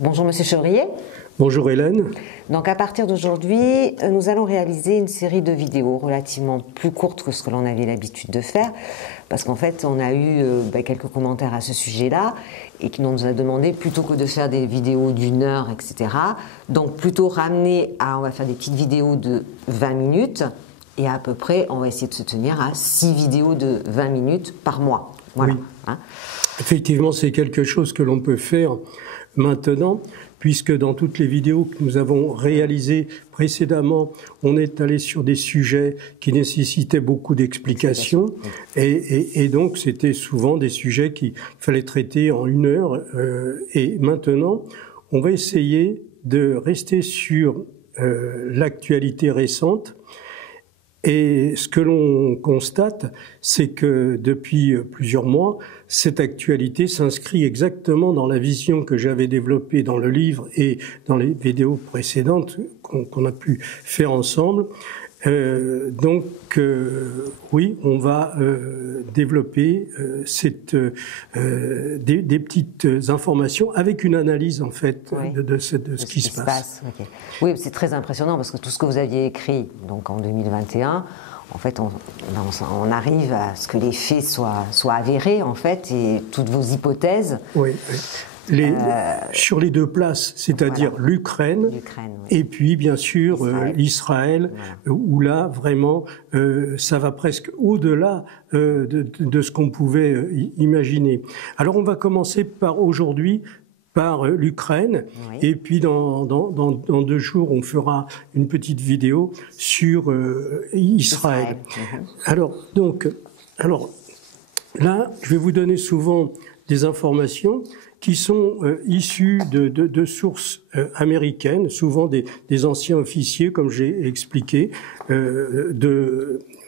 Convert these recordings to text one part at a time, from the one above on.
Bonjour Monsieur Chevrier. Bonjour Hélène. Donc à partir d'aujourd'hui, nous allons réaliser une série de vidéos relativement plus courtes que ce que l'on avait l'habitude de faire, parce qu'en fait on a eu quelques commentaires à ce sujet-là, et qui nous a demandé, plutôt que de faire des vidéos d'1 heure, etc., donc plutôt ramener à, on va faire des petites vidéos de 20 minutes, et à peu près on va essayer de se tenir à 6 vidéos de 20 minutes par mois. Voilà. Oui. Effectivement, c'est quelque chose que l'on peut faire maintenant, puisque dans toutes les vidéos que nous avons réalisées précédemment, on est allé sur des sujets qui nécessitaient beaucoup d'explications, et donc c'était souvent des sujets qu'il fallait traiter en 1 heure, et maintenant, on va essayer de rester sur l'actualité récente. Et ce que l'on constate, c'est que depuis plusieurs mois, cette actualité s'inscrit exactement dans la vision que j'avais développée dans le livre et dans les vidéos précédentes qu'on a pu faire ensemble. Oui, on va développer des petites informations avec une analyse en fait de ce qui se passe. Okay. Oui, c'est très impressionnant parce que tout ce que vous aviez écrit donc en 2021, en fait, on arrive à ce que les faits soient avérés en fait, et toutes vos hypothèses. Oui. Sur les deux places, c'est-à-dire l'Ukraine, et puis bien sûr Israël, où là vraiment ça va presque au-delà de ce qu'on pouvait imaginer. Alors on va commencer aujourd'hui par l'Ukraine, et puis dans 2 jours on fera une petite vidéo sur Israël. Alors là je vais vous donner souvent des informations qui sont issus de sources américaines, souvent des anciens officiers, comme j'ai expliqué,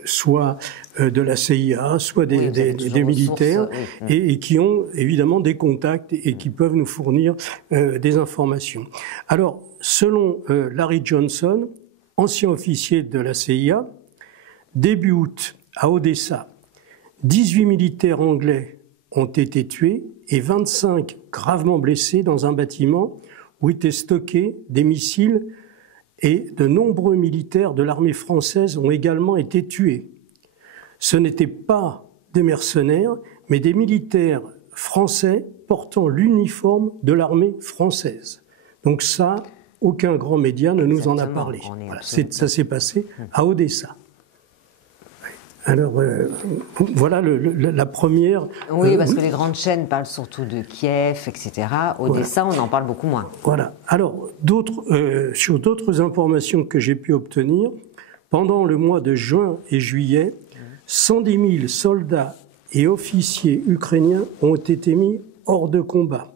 soit de la CIA, soit des militaires, et qui ont évidemment des contacts et qui peuvent nous fournir des informations. Alors, selon Larry Johnson, ancien officier de la CIA, début août, à Odessa, 18 militaires anglais ont été tués et 25 gravement blessés dans un bâtiment où étaient stockés des missiles, et de nombreux militaires de l'armée française ont également été tués. Ce n'étaient pas des mercenaires, mais des militaires français portant l'uniforme de l'armée française. Donc ça, aucun grand média ne nous en a parlé. Voilà, ça s'est passé à Odessa. Alors, voilà la première... Oui, parce que les grandes chaînes parlent surtout de Kiev, etc. Odessa, on en parle beaucoup moins. Voilà. Alors, sur d'autres informations que j'ai pu obtenir, pendant le mois de juin et juillet, 110 000 soldats et officiers ukrainiens ont été mis hors de combat,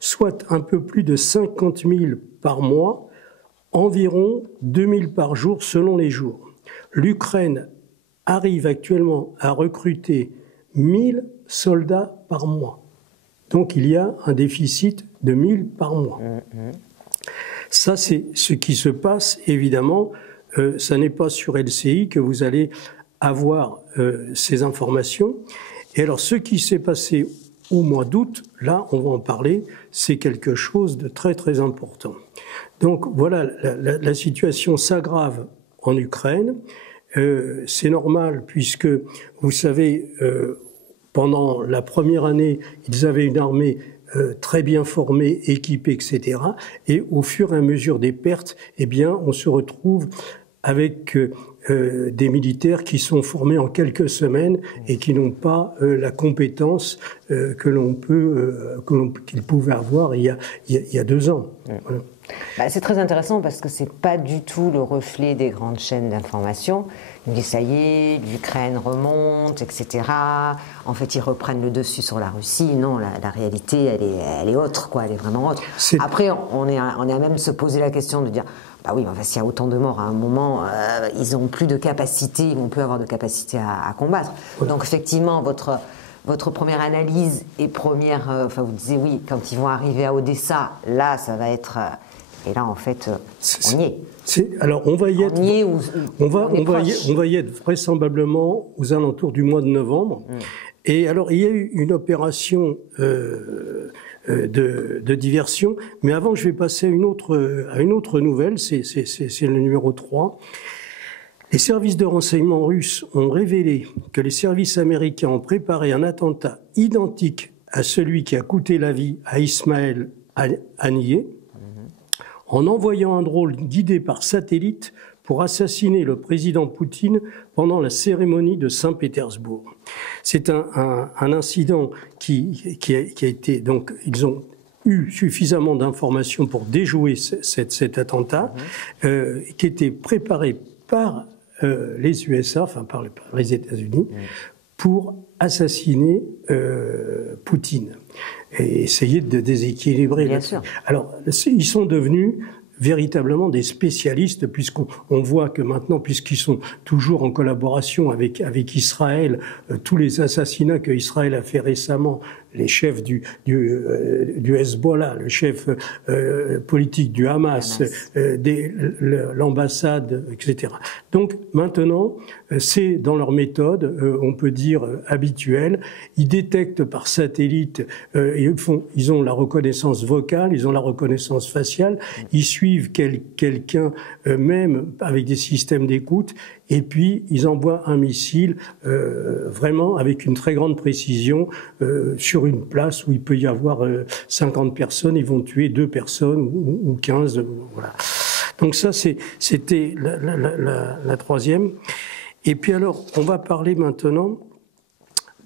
soit un peu plus de 50 000 par mois, environ 2 000 par jour selon les jours. L'Ukraine arrive actuellement à recruter 1000 soldats par mois. Donc il y a un déficit de 1000 par mois. Ça, c'est ce qui se passe, évidemment. Ça n'est pas sur LCI que vous allez avoir ces informations. Et alors, ce qui s'est passé au mois d'août, là, on va en parler, c'est quelque chose de très, très important. Donc voilà, la situation s'aggrave en Ukraine. C'est normal puisque, vous savez, pendant la première année, ils avaient une armée très bien formée, équipée, etc. Et au fur et à mesure des pertes, eh bien, on se retrouve avec des militaires qui sont formés en quelques semaines et qui n'ont pas la compétence qu'ils pouvaient avoir il y a 2 ans. Voilà. C'est très intéressant parce que c'est pas du tout le reflet des grandes chaînes d'information. Ils disent ça y est, l'Ukraine remonte, etc. En fait, ils reprennent le dessus sur la Russie. Non, la réalité, elle est autre, quoi. Elle est vraiment autre. Après, on est à même de se poser la question de dire, bah oui, enfin, s'il y a autant de morts à un moment, ils n'ont plus de capacité, ils vont plus avoir de capacité à combattre. Ouais. Donc, effectivement, votre première analyse et enfin, vous disiez oui, quand ils vont arriver à Odessa, là, ça va être. Et là, en fait, on y est. Alors, on va y être. On va y être vraisemblablement aux alentours du mois de novembre. Et alors, il y a eu une opération de diversion. Mais avant, je vais passer à une autre nouvelle, c'est le numéro 3. Les services de renseignement russes ont révélé que les services américains ont préparé un attentat identique à celui qui a coûté la vie à Ismaël Haniyeh, en envoyant un drone guidé par satellite pour assassiner le président Poutine pendant la cérémonie de Saint-Pétersbourg. C'est un incident qui a été... Donc, ils ont eu suffisamment d'informations pour déjouer cet attentat, qui était préparé par les USA, enfin par les États-Unis, pour assassiner Poutine et essayer de déséquilibrer. Bien sûr. Alors, ils sont devenus véritablement des spécialistes, puisqu'on voit que maintenant, puisqu'ils sont toujours en collaboration avec Israël, tous les assassinats que Israël a fait récemment, les chefs du Hezbollah, le chef politique du Hamas, l'ambassade, etc. Donc maintenant, c'est dans leur méthode, on peut dire habituelle. Ils détectent par satellite, ils ont la reconnaissance vocale, ils ont la reconnaissance faciale, ils suivent quelqu'un même avec des systèmes d'écoute, et puis ils envoient un missile vraiment avec une très grande précision sur une place où il peut y avoir 50 personnes, ils vont tuer 2 personnes ou 15, voilà. Donc ça, c'était la troisième. Et puis alors, on va parler maintenant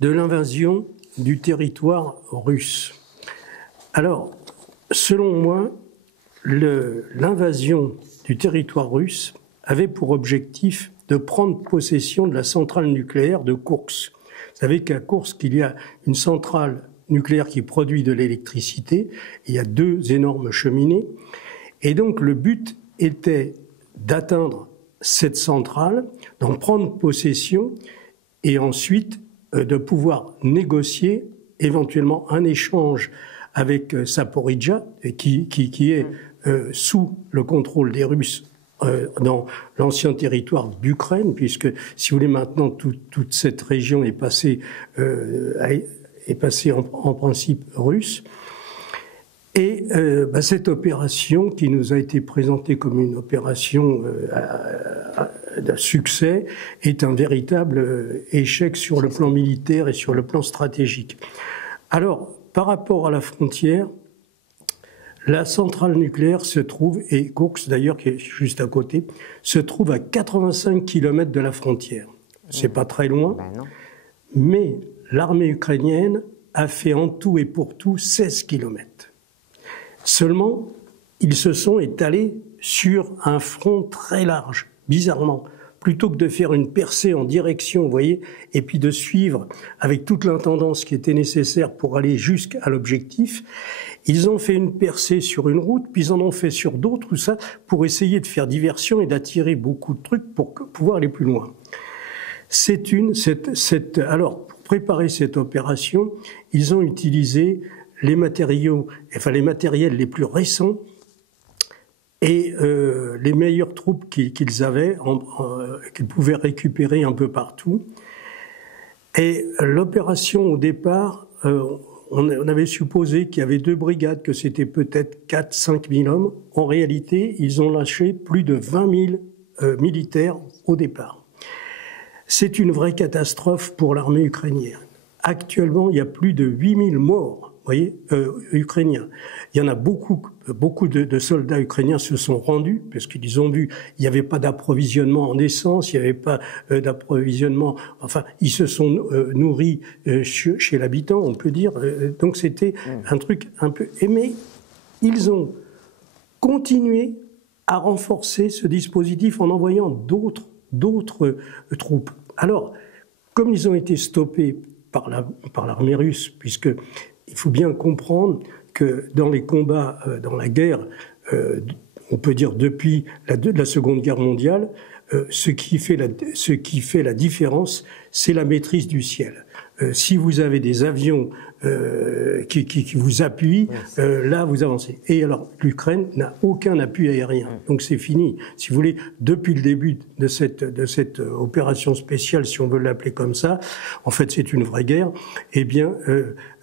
de l'invasion du territoire russe. Alors, selon moi, l'invasion du territoire russe avait pour objectif de prendre possession de la centrale nucléaire de Koursk. Vous savez qu'à Koursk, il y a une centrale nucléaire qui produit de l'électricité. Il y a 2 énormes cheminées. Et donc, le but était d'atteindre cette centrale, d'en prendre possession et ensuite de pouvoir négocier éventuellement un échange avec Zaporijjia, qui est sous le contrôle des Russes dans l'ancien territoire d'Ukraine, puisque, si vous voulez, maintenant toute cette région est passée en principe russe. Et cette opération, qui nous a été présentée comme une opération de succès, est un véritable échec sur le plan militaire et sur le plan stratégique. Alors, par rapport à la frontière, la centrale nucléaire se trouve, et Koursk d'ailleurs, qui est juste à côté, se trouve à 85 km de la frontière. C'est pas très loin, mais l'armée ukrainienne a fait en tout et pour tout 16 km. Seulement, ils se sont étalés sur un front très large, bizarrement. Plutôt que de faire une percée en direction, vous voyez, et puis de suivre avec toute l'intendance qui était nécessaire pour aller jusqu'à l'objectif, ils ont fait une percée sur une route, puis ils en ont fait sur d'autres, tout ça, pour essayer de faire diversion et d'attirer beaucoup de trucs pour pouvoir aller plus loin. Alors, pour préparer cette opération, ils ont utilisé les matériels les plus récents et les meilleures troupes qu'ils avaient, qu'ils pouvaient récupérer un peu partout. Et l'opération, au départ, on avait supposé qu'il y avait 2 brigades, que c'était peut-être 4-5 000 hommes. En réalité, ils ont lâché plus de 20 000 militaires au départ. C'est une vraie catastrophe pour l'armée ukrainienne. Actuellement, il y a plus de 8 000 morts. Vous voyez, ukrainiens. Il y en a beaucoup de soldats ukrainiens se sont rendus parce qu'ils ont vu il n'y avait pas d'approvisionnement en essence, il n'y avait pas d'approvisionnement. Enfin, ils se sont nourris chez l'habitant, on peut dire. Donc c'était un truc un peu. Mais ils ont continué à renforcer ce dispositif en envoyant d'autres troupes. Alors, comme ils ont été stoppés par l'armée russe, puisque il faut bien comprendre que dans les combats, dans la guerre, on peut dire depuis la Seconde Guerre mondiale, ce qui fait la différence, c'est la maîtrise du ciel. si vous avez des avions qui vous appuient, là vous avancez. Et alors l'Ukraine n'a aucun appui aérien, donc c'est fini. Si vous voulez, depuis le début de cette opération spéciale, si on veut l'appeler comme ça, en fait c'est une vraie guerre. Eh bien,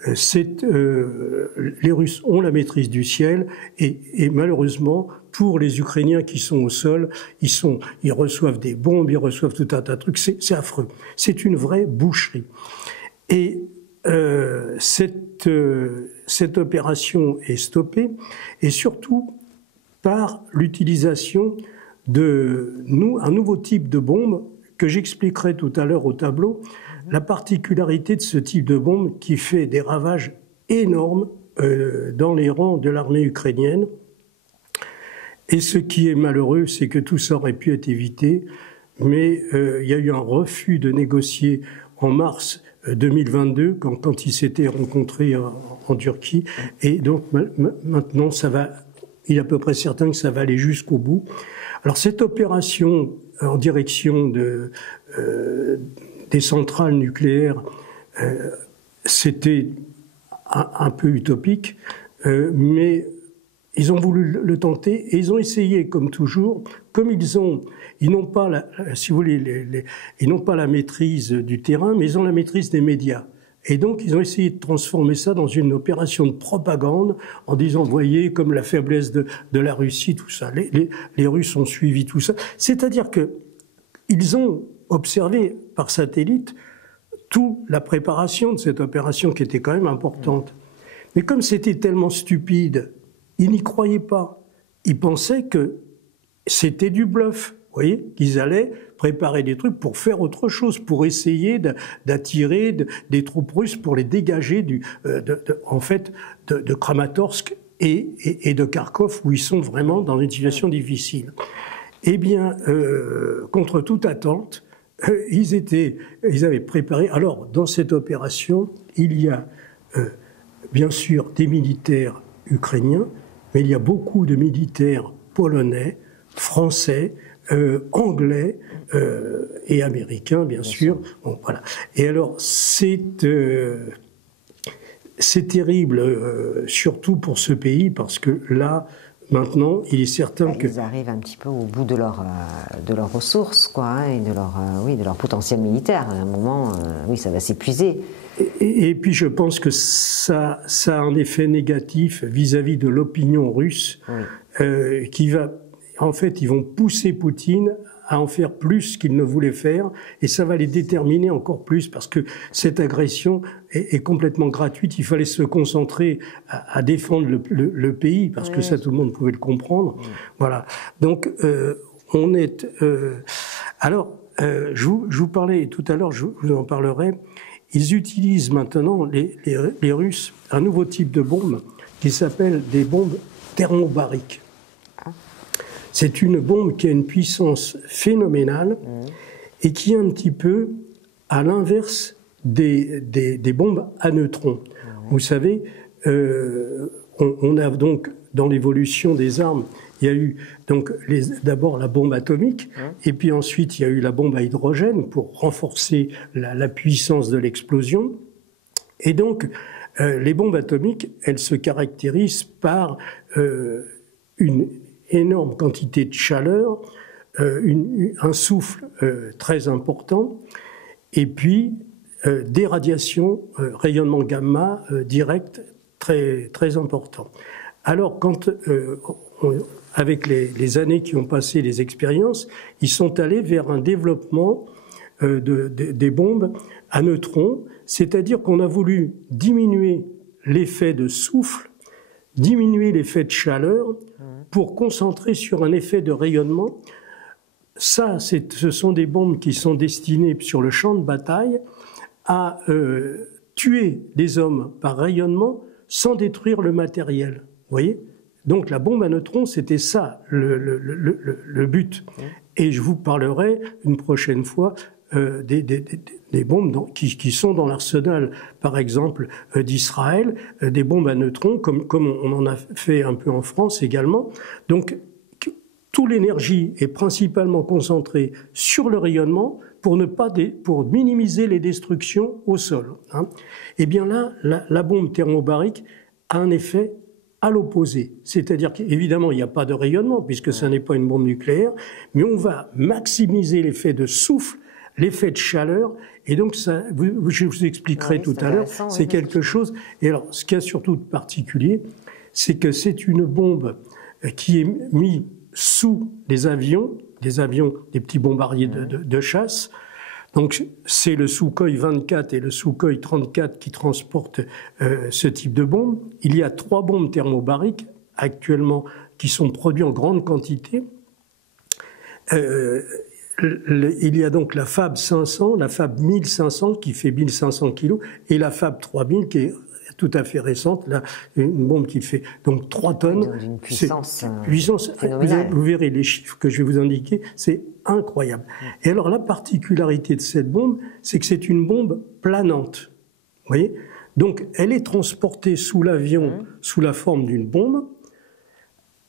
les Russes ont la maîtrise du ciel et malheureusement pour les Ukrainiens qui sont au sol, ils reçoivent des bombes, ils reçoivent tout un tas de trucs. C'est affreux. C'est une vraie boucherie. Et cette opération est stoppée, et surtout par l'utilisation un nouveau type de bombe que j'expliquerai tout à l'heure au tableau. La particularité de ce type de bombe qui fait des ravages énormes dans les rangs de l'armée ukrainienne. Et ce qui est malheureux, c'est que tout ça aurait pu être évité, mais il y a eu un refus de négocier en mars 2022, quand ils s'étaient rencontrés en Turquie, et donc maintenant il est à peu près certain que ça va aller jusqu'au bout. Alors cette opération en direction des centrales nucléaires, c'était un peu utopique, mais ils ont voulu le tenter et ils ont essayé, comme toujours, comme ils n'ont pas, si vous voulez, ils n'ont pas la maîtrise du terrain, mais ils ont la maîtrise des médias. Et donc, ils ont essayé de transformer ça dans une opération de propagande en disant, voyez, comme la faiblesse de la Russie, tout ça. Les Russes ont suivi tout ça. C'est-à-dire que ils ont observé par satellite toute la préparation de cette opération qui était quand même importante. Mais comme c'était tellement stupide, ils n'y croyaient pas. Ils pensaient que c'était du bluff. Vous voyez, qu'ils allaient préparer des trucs pour faire autre chose, pour essayer d'attirer des troupes russes, pour les dégager de Kramatorsk et de Kharkov, où ils sont vraiment dans une situation difficile. Eh bien, contre toute attente, ils avaient préparé. Alors, dans cette opération, il y a bien sûr des militaires ukrainiens, mais il y a beaucoup de militaires polonais, français, anglais et américains, bien sûr. Bon, voilà. Et alors, c'est terrible, surtout pour ce pays, parce que là, maintenant, il est certain que... Ils arrivent un petit peu au bout de leurs ressources, quoi, hein, et de leur potentiel militaire. À un moment, oui, ça va s'épuiser. Et puis je pense que ça a un effet négatif vis-à-vis de l'opinion russe, qui va... En fait, ils vont pousser Poutine à en faire plus qu'il ne voulait faire, et ça va les déterminer encore plus, parce que cette agression est complètement gratuite. Il fallait se concentrer à défendre le pays, parce que ça, tout le monde pouvait le comprendre. Voilà. Donc, on est... alors, je vous parlais tout à l'heure, je vous en parlerai. Ils utilisent maintenant, les Russes, un nouveau type de bombe qui s'appelle des bombes thermobariques. C'est une bombe qui a une puissance phénoménale et qui est un petit peu à l'inverse des bombes à neutrons. Vous savez, on a donc, dans l'évolution des armes, il y a eu donc d'abord la bombe atomique, et puis ensuite il y a eu la bombe à hydrogène pour renforcer la puissance de l'explosion. Et donc, les bombes atomiques, elles se caractérisent par une énorme quantité de chaleur, un souffle très important, et puis des radiations, rayonnement gamma direct très, très important. Alors, avec les années qui ont passé, les expériences, ils sont allés vers un développement des bombes à neutrons, c'est-à-dire qu'on a voulu diminuer l'effet de souffle, diminuer l'effet de chaleur, pour concentrer sur un effet de rayonnement. Ça, ce sont des bombes qui sont destinées sur le champ de bataille à tuer des hommes par rayonnement sans détruire le matériel. Vous voyez ? Donc la bombe à neutrons, c'était ça le but. Et je vous parlerai une prochaine fois des bombes qui sont dans l'arsenal, par exemple, d'Israël, des bombes à neutrons, comme on en a fait un peu en France également. Donc, toute l'énergie est principalement concentrée sur le rayonnement pour minimiser les destructions au sol. Hein. Eh bien là, la bombe thermobarique a un effet à l'opposé. C'est-à-dire qu'évidemment, il n'y a pas de rayonnement puisque ce n'est pas une bombe nucléaire, mais on va maximiser l'effet de souffle, l'effet de chaleur, et donc ça, je vous expliquerai tout à l'heure, c'est quelque chose. Et alors, ce qu'il y a surtout de particulier, c'est que c'est une bombe qui est mise sous des avions, des petits bombardiers de chasse. Donc c'est le Sukhoi 24 et le Sukhoi 34 qui transportent ce type de bombe. Il y a 3 bombes thermobariques actuellement qui sont produites en grande quantité. Il y a donc la Fab 500, la Fab 1500 qui fait 1500 kg et la Fab 3000 qui est tout à fait récente, là, une bombe qui fait donc 3 tonnes. D'une puissance vous verrez les chiffres que je vais vous indiquer, c'est incroyable. Et alors la particularité de cette bombe, c'est que c'est une bombe planante. Vous voyez ? Donc elle est transportée sous l'avion sous la forme d'une bombe.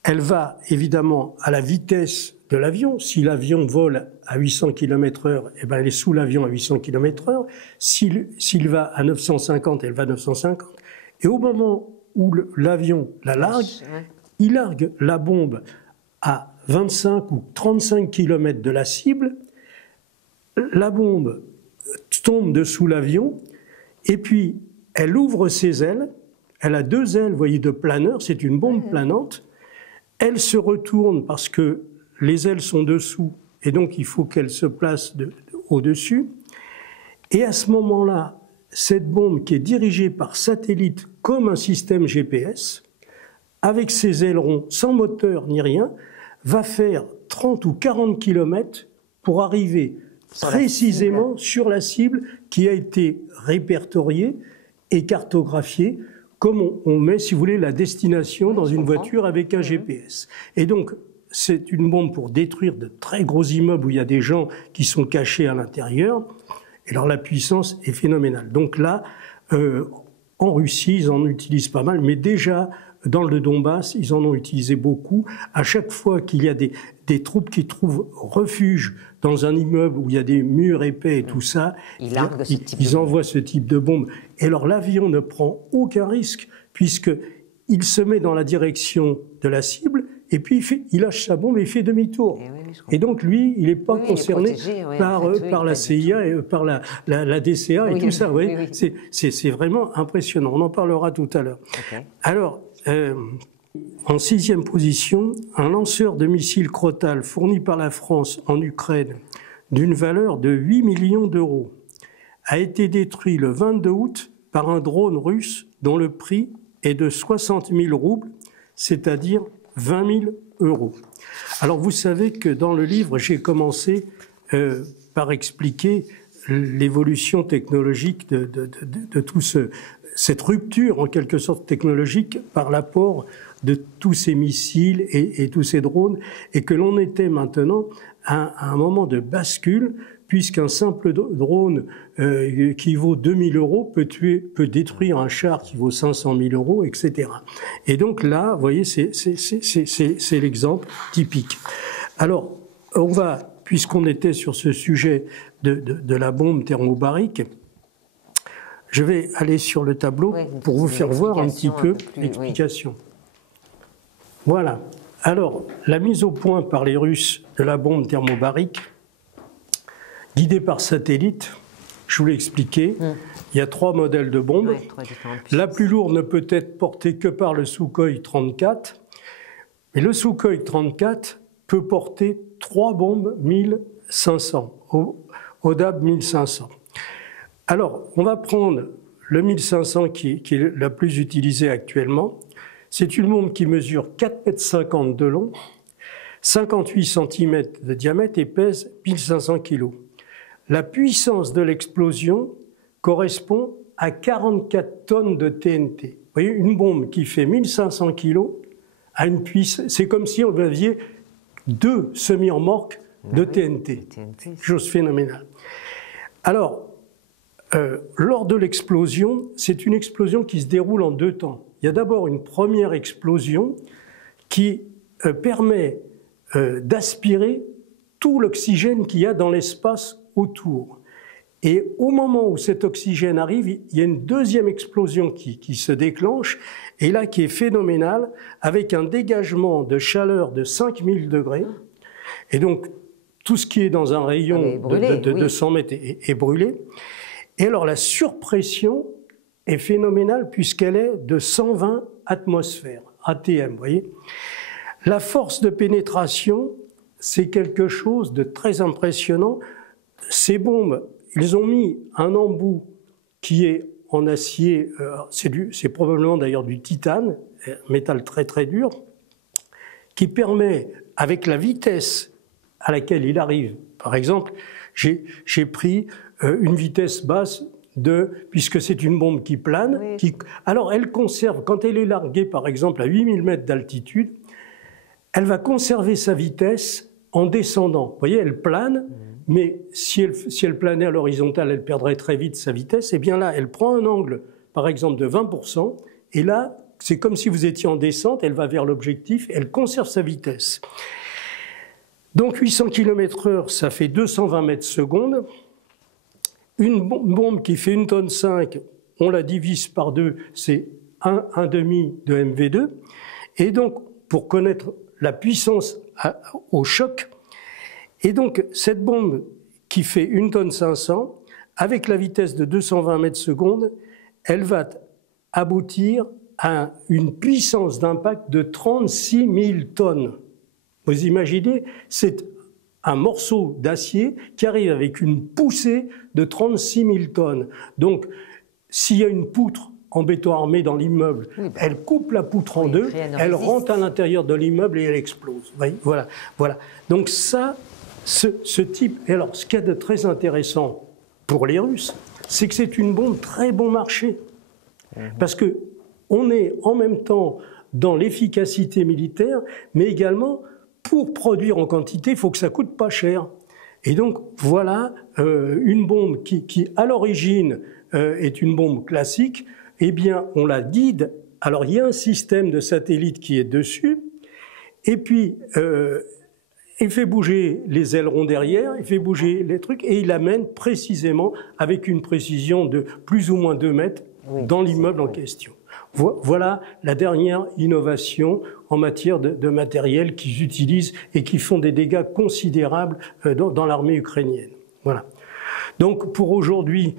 Elle va évidemment à la vitesse de l'avion. Si l'avion vole à 800 km/h, eh ben elle est sous l'avion à 800 km/h. S'il va à 950, elle va à 950. Et au moment où l'avion la largue, il largue la bombe à 25 ou 35 km de la cible. La bombe tombe dessous l'avion et puis elle ouvre ses ailes. Elle a 2 ailes, vous voyez, de planeur. C'est une bombe planante. Elle se retourne parce que les ailes sont dessous et donc il faut qu'elle se place au-dessus. Et à ce moment-là, cette bombe qui est dirigée par satellite comme un système GPS, avec ses ailerons sans moteur ni rien, va faire 30 ou 40 km pour arriver précisément sur la cible qui a été répertoriée et cartographiée comme on met, si vous voulez, la destination dans une voiture avec un GPS. Et donc, c'est une bombe pour détruire de très gros immeubles où il y a des gens qui sont cachés à l'intérieur. Et alors, la puissance est phénoménale. Donc là, en Russie, ils en utilisent pas mal, mais déjà, dans le Donbass, ils en ont utilisé beaucoup. À chaque fois qu'il y a des troupes qui trouvent refuge dans un immeuble où il y a des murs épais et tout ça, ils envoient ce type de bombe. Et alors l'avion ne prend aucun risque puisqu'il se met dans la direction de la cible et puis il lâche sa bombe et il fait demi-tour. Et donc lui, il n'est pas concerné par la CIA et par la DCA et tout ça. C'est vraiment impressionnant. On en parlera tout à l'heure. Okay. Alors, en 6e position, un lanceur de missiles Crotal fourni par la France en Ukraine d'une valeur de 8 millions d'euros a été détruit le 22 août par un drone russe dont le prix est de 60 000 roubles, c'est-à-dire 20 000 euros. Alors vous savez que dans le livre, j'ai commencé par expliquer l'évolution technologique de tout cette rupture en quelque sorte technologique par l'apport de tous ces missiles et tous ces drones, et que l'on était maintenant à un moment de bascule, puisqu'un simple drone qui vaut 2 000 euros peut détruire un char qui vaut 500 000 euros, etc. Et donc là, vous voyez, c'est l'exemple typique. Alors, puisqu'on était sur ce sujet de la bombe thermobarique, je vais aller sur le tableau pour vous faire voir un petit peu l'explication. Voilà. Alors, la mise au point par les Russes de la bombe thermobarique, guidée par satellite, je vous l'ai expliqué, il y a 3 modèles de bombes. La plus lourde ne peut être portée que par le Sukhoi 34, mais le Sukhoi 34 peut porter 3 bombes 1500, ODAB 1500. Alors, on va prendre le 1500 qui est la plus utilisée actuellement. C'est une bombe qui mesure 4,50 m de long, 58 cm de diamètre et pèse 1500 kg. La puissance de l'explosion correspond à 44 tonnes de TNT. Vous voyez, une bombe qui fait 1500 kg a une puissance, c'est comme si on aviez 2 semi-remorques de TNT. Chose phénoménale. Alors, lors de l'explosion, c'est une explosion qui se déroule en 2 temps. Il y a d'abord une première explosion qui permet d'aspirer tout l'oxygène qu'il y a dans l'espace autour. Et au moment où cet oxygène arrive, il y a une deuxième explosion qui se déclenche, et là qui est phénoménale, avec un dégagement de chaleur de 5000 degrés. Et donc, tout ce qui est dans un rayon de 100 mètres est brûlé. Et alors, la surpression est phénoménale puisqu'elle est de 120 atmosphères, ATM, vous voyez. La force de pénétration, c'est quelque chose de très impressionnant. Ces bombes, ils ont mis un embout qui est en acier, c'est probablement d'ailleurs du titane, métal très très dur, qui permet, avec la vitesse à laquelle il arrive, par exemple, j'ai pris une vitesse basse puisque c'est une bombe qui plane, alors elle conserve, quand elle est larguée par exemple à 8000 mètres d'altitude, elle va conserver sa vitesse en descendant. Vous voyez, elle plane, mais si elle planait à l'horizontale, elle perdrait très vite sa vitesse. Et bien là, elle prend un angle, par exemple, de 20%, et là, c'est comme si vous étiez en descente, elle va vers l'objectif, elle conserve sa vitesse. Donc 800 km/h, ça fait 220 mètres secondes. Une bombe qui fait 1,5 tonne, on la divise par 2, c'est 1,5 de MV2. Et donc, pour connaître la puissance au choc, et donc cette bombe qui fait 1,5 tonne, avec la vitesse de 220 mètres secondes, elle va aboutir à une puissance d'impact de 36 000 tonnes. Vous imaginez, c'est un morceau d'acier qui arrive avec une poussée de 36 000 tonnes. Donc, s'il y a une poutre en béton armé dans l'immeuble, elle coupe la poutre en deux, elle rentre à l'intérieur de l'immeuble et elle explose. Voilà. Donc ça, ce type... Et alors, ce qu'il y a de très intéressant pour les Russes, c'est que c'est une bombe très bon marché. Parce qu'on est en même temps dans l'efficacité militaire, mais également... Pour produire en quantité, il faut que ça coûte pas cher. Et donc, voilà une bombe qui à l'origine, est une bombe classique. Eh bien, on la guide. Alors, il y a un système de satellite qui est dessus. Et puis, il fait bouger les ailerons derrière, il fait bouger les trucs, et il l'amène précisément avec une précision de plus ou moins 2 mètres dans l'immeuble en question. Voilà la dernière innovation en matière de matériel qu'ils utilisent et qui font des dégâts considérables dans l'armée ukrainienne. Voilà. Donc pour aujourd'hui,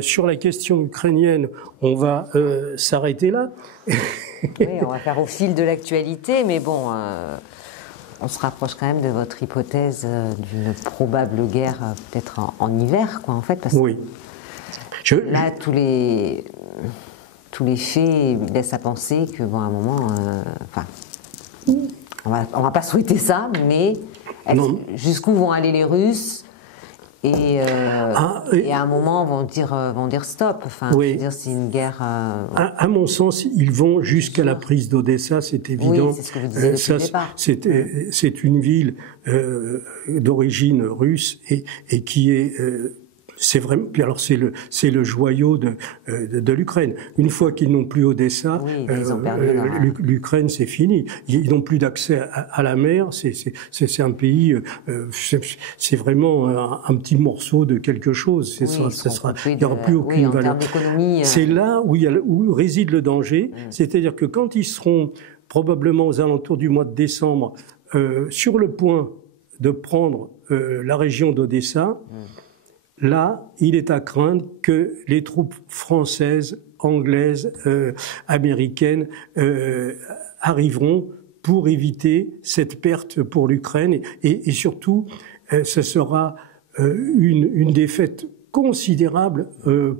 sur la question ukrainienne, on va s'arrêter là. Oui, on va faire au fil de l'actualité, mais bon, on se rapproche quand même de votre hypothèse d'une probable guerre peut-être en hiver, quoi, en fait. Parce que là, tous les faits laissent à penser que, bon, à un moment, on va pas souhaiter ça, mais jusqu'où vont aller les Russes et à un moment vont dire stop. Enfin, dire c'est une guerre. À mon sens, ils vont jusqu'à la prise d'Odessa, c'est évident. Oui, c'est ce que vous disiez depuis le départ. C'est une ville d'origine russe et qui est c'est vraiment. Puis alors c'est le joyau de l'Ukraine. Une fois qu'ils n'ont plus Odessa, l'Ukraine c'est fini. Ils n'ont plus d'accès à la mer. C'est un pays. C'est vraiment un petit morceau de quelque chose. Il n'y aura plus aucune valeur. C'est là où réside le danger. C'est-à-dire que quand ils seront probablement aux alentours du mois de décembre sur le point de prendre la région d'Odessa. Là, il est à craindre que les troupes françaises, anglaises, américaines arriveront pour éviter cette perte pour l'Ukraine. Et surtout, ce sera une défaite considérable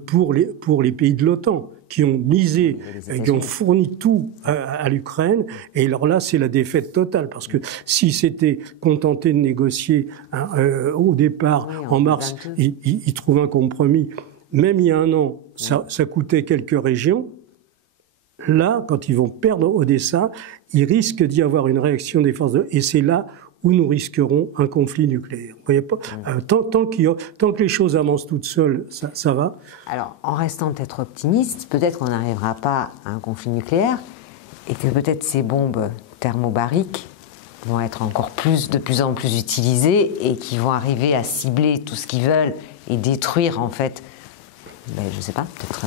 pour les pays de l'OTAN, qui ont misé, qui ont fourni tout à l'Ukraine. Et alors là, c'est la défaite totale. Parce que s'ils s'étaient contentés de négocier au départ, en mars, ils trouvent un compromis. Même il y a un an, ça coûtait quelques régions. Là, quand ils vont perdre Odessa, il risque d'y avoir une réaction des forces et c'est là où nous risquerons un conflit nucléaire. Vous voyez pas, tant que les choses avancent toutes seules, ça va. Alors, en restant peut-être optimiste, peut-être qu'on n'arrivera pas à un conflit nucléaire et que peut-être ces bombes thermobariques vont être encore de plus en plus utilisés et qui vont arriver à cibler tout ce qu'ils veulent et détruire en fait, je ne sais pas, peut-être...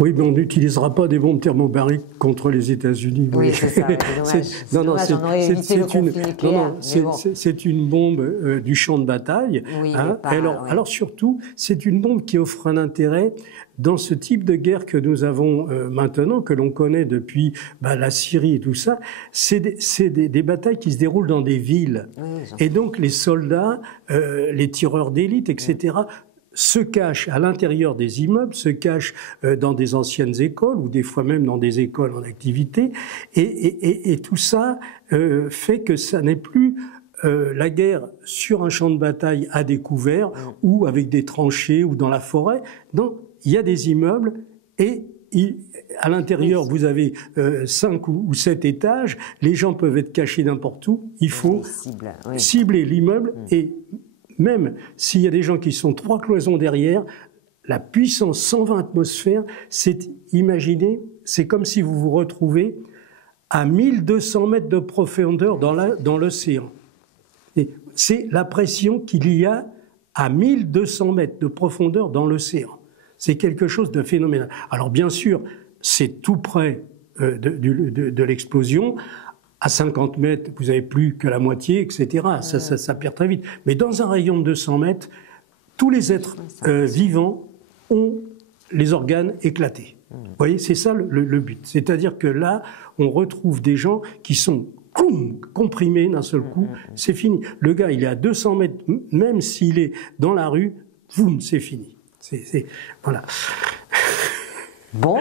Oui, mais on n'utilisera pas des bombes thermobariques contre les États-Unis. Oui, c'est ça, c'est dommage. On aurait évité le conflit nucléaire. C'est une bombe du champ de bataille. Oui, hein. pas, Alors surtout, c'est une bombe qui offre un intérêt dans ce type de guerre que nous avons maintenant, que l'on connaît depuis la Syrie et tout ça. C'est des batailles qui se déroulent dans des villes. Oui, et donc les soldats, les tireurs d'élite, etc., se cachent à l'intérieur des immeubles, se cachent dans des anciennes écoles ou des fois même dans des écoles en activité. Et tout ça fait que ça n'est plus la guerre sur un champ de bataille à découvert ou avec des tranchées ou dans la forêt. Non, il y a des immeubles et à l'intérieur, vous avez 5 ou 7 étages. Les gens peuvent être cachés n'importe où. Il faut cibler l'immeuble et même s'il y a des gens qui sont 3 cloisons derrière, la puissance 120 atmosphères, imaginez, c'est comme si vous vous retrouvez à 1200 mètres de profondeur dans l'océan. C'est la pression qu'il y a à 1200 mètres de profondeur dans l'océan. C'est quelque chose de phénoménal. Alors bien sûr, c'est tout près de l'explosion. À 50 mètres, vous n'avez plus que la moitié, etc. Ça perd très vite. Mais dans un rayon de 200 mètres, tous les êtres vivants ont les organes éclatés. Vous voyez, c'est ça le but. C'est-à-dire que là, on retrouve des gens qui sont comprimés d'un seul coup. C'est fini. Le gars, il est à 200 mètres, même s'il est dans la rue, c'est fini. Voilà. Bon,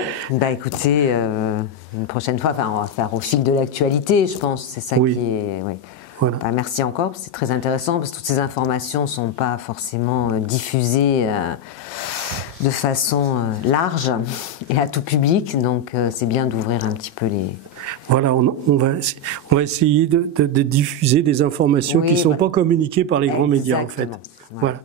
écoutez, une prochaine fois, on va faire au fil de l'actualité, je pense, c'est ça qui est... Oui. Voilà. Merci encore, c'est très intéressant, parce que toutes ces informations ne sont pas forcément diffusées de façon large et à tout public, donc c'est bien d'ouvrir un petit peu les... Voilà, on va essayer de diffuser des informations qui ne sont pas communiquées par les grands médias, en fait. Voilà.